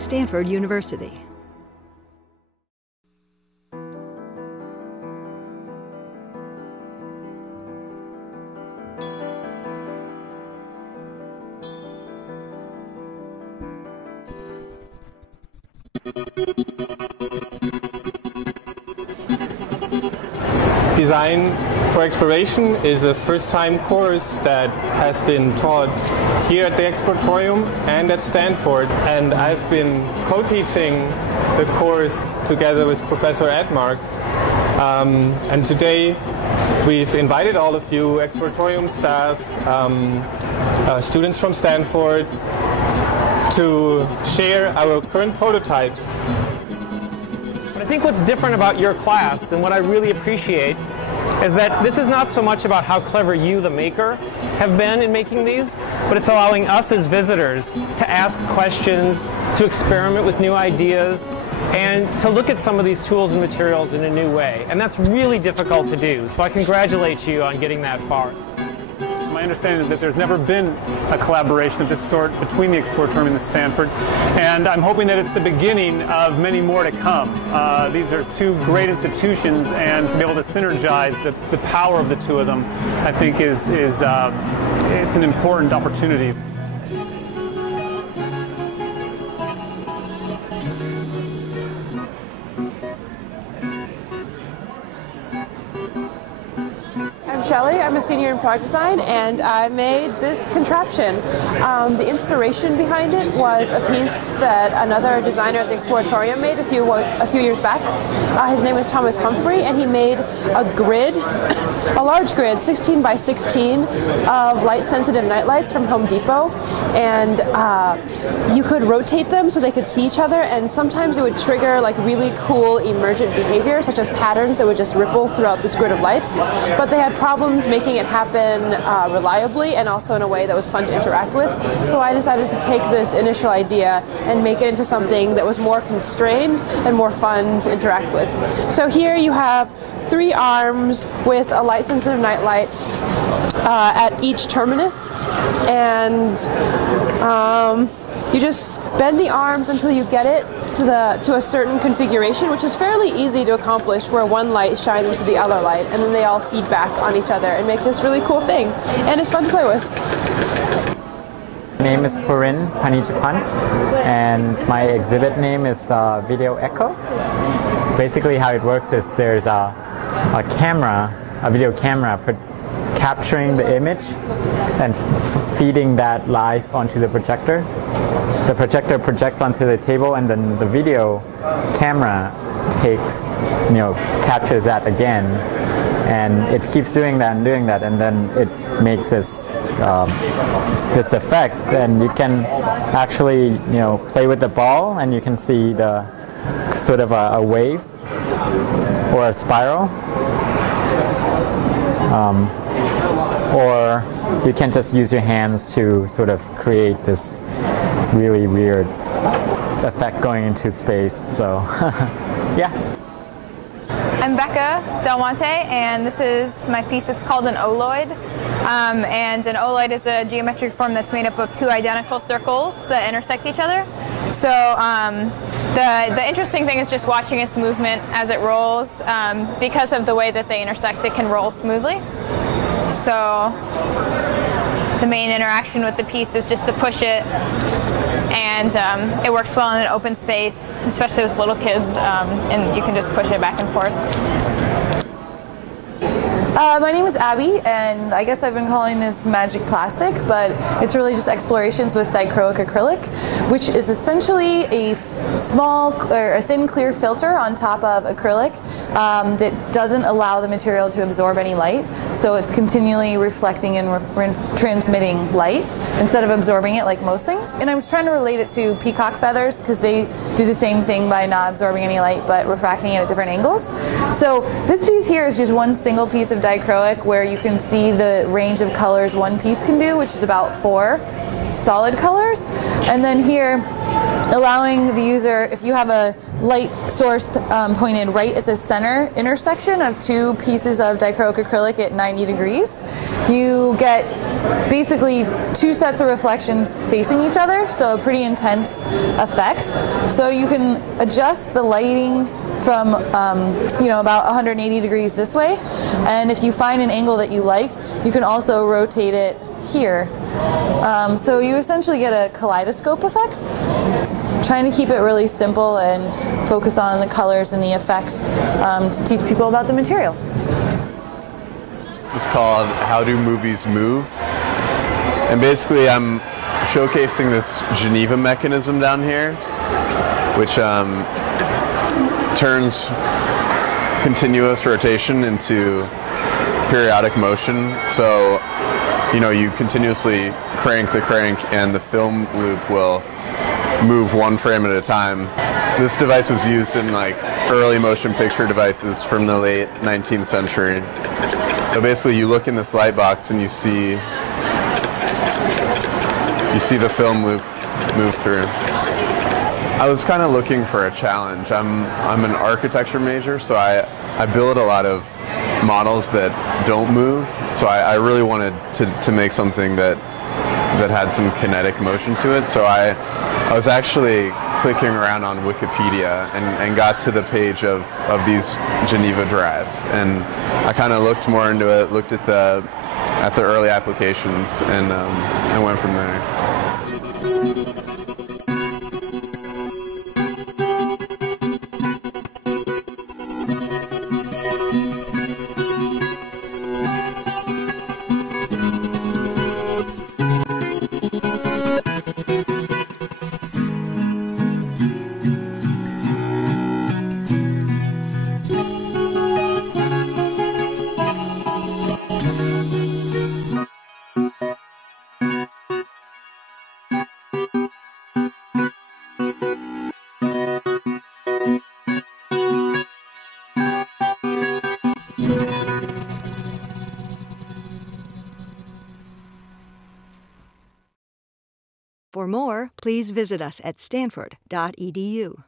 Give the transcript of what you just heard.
Stanford University. Design for Exploration is a first-time course that has been taught here at the Exploratorium and at Stanford, and I've been co-teaching the course together with Professor Edmark. And today we've invited all of you, Exploratorium staff, students from Stanford, to share our current prototypes. I think what's different about your class, and what I really appreciate, is that this is not so much about how clever you, the maker, have been in making these, but it's allowing us as visitors to ask questions, to experiment with new ideas, and to look at some of these tools and materials in a new way. And that's really difficult to do, so I congratulate you on getting that far. My understanding is that there's never been a collaboration of this sort between the Exploratorium and the Stanford, and I'm hoping that it's the beginning of many more to come. These are two great institutions, and to be able to synergize the power of the two of them, I think it's an important opportunity. I'm a senior in product design, and I made this contraption. The inspiration behind it was a piece that another designer at the Exploratorium made a few years back. His name was Thomas Humphrey, and he made a grid, a large grid, 16 by 16, of light-sensitive nightlights from Home Depot, and you could rotate them so they could see each other, and sometimes it would trigger like really cool emergent behavior, such as patterns that would just ripple throughout this grid of lights. But they had problems making it happen reliably and also in a way that was fun to interact with. So I decided to take this initial idea and make it into something that was more constrained and more fun to interact with. So here you have 3 arms with a light-sensitive nightlight at each terminus, and you just bend the arms until you get it to a certain configuration, which is fairly easy to accomplish, where one light shines into the other light, and then they all feed back on each other and make this really cool thing. And it's fun to play with. My name is Purin Panichapan, and my exhibit name is Video Echo. Basically how it works is there's a camera, a video camera capturing the image and feeding that live onto the projector. The projector projects onto the table, and then the video camera captures that again, and it keeps doing that, and then it makes this this effect. And you can actually play with the ball, and you can see the sort of a wave or a spiral. Or you can just use your hands to sort of create this really weird effect going into space. So, yeah. I'm Becca Del Monte, and this is my piece. It's called an oloid. And an oloid is a geometric form that's made up of 2 identical circles that intersect each other. So the interesting thing is just watching its movement as it rolls. Because of the way that they intersect, it can roll smoothly. So the main interaction with the piece is just to push it, and it works well in an open space, especially with little kids, and you can just push it back and forth. My name is Abby, and I guess I've been calling this magic plastic, but it's really just explorations with dichroic acrylic, which is essentially a thin clear filter on top of acrylic that doesn't allow the material to absorb any light, so it's continually reflecting and transmitting light instead of absorbing it like most things. And I was trying to relate it to peacock feathers, because they do the same thing by not absorbing any light but refracting it at different angles. So this piece here is just one single piece of dichroic, where you can see the range of colors one piece can do, which is about 4 solid colors. And then here, allowing the user, if you have a light source pointed right at the center intersection of two pieces of dichroic acrylic at 90 degrees, you get basically two sets of reflections facing each other, so a pretty intense effect. So you can adjust the lighting from about 180 degrees this way, and if you find an angle that you like, you can also rotate it here. So you essentially get a kaleidoscope effect. Trying to keep it really simple and focus on the colors and the effects to teach people about the material. This is called How Do Movies Move? And basically I'm showcasing this Geneva mechanism down here, which turns continuous rotation into periodic motion. So, you continuously crank the crank and the film loop will move one frame at a time. This device was used in early motion picture devices from the late 19th century. So basically you look in this light box and you see the film loop move through. I was kind of looking for a challenge. I'm an architecture major, so I build a lot of models that don't move. So I really wanted to make something that had some kinetic motion to it. So I was actually clicking around on Wikipedia and got to the page of these Geneva drives, and I kind of looked more into it, looked at the early applications, and went from there. For more, please visit us at stanford.edu.